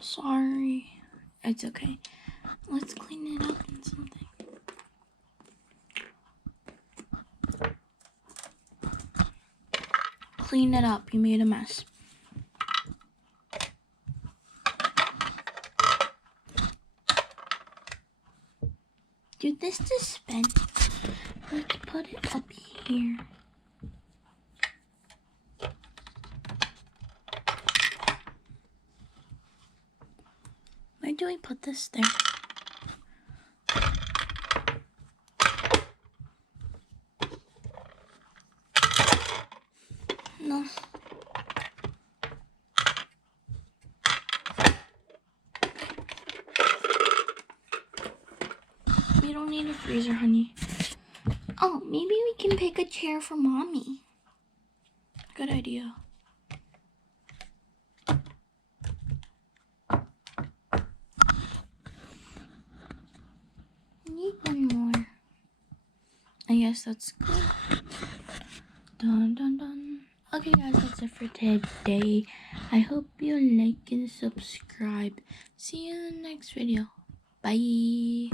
Sorry. It's okay. Let's clean it up in something. Clean it up. You made a mess. Dude, this dispenser. Let's put it up here. Where do we put this there? No. We don't need a freezer, honey. Oh, maybe we can pick a chair for mommy. Good idea. Need one more. I guess that's good. Dun dun dun. Okay guys, that's it for today. I hope you like and subscribe. See you in the next video. Bye.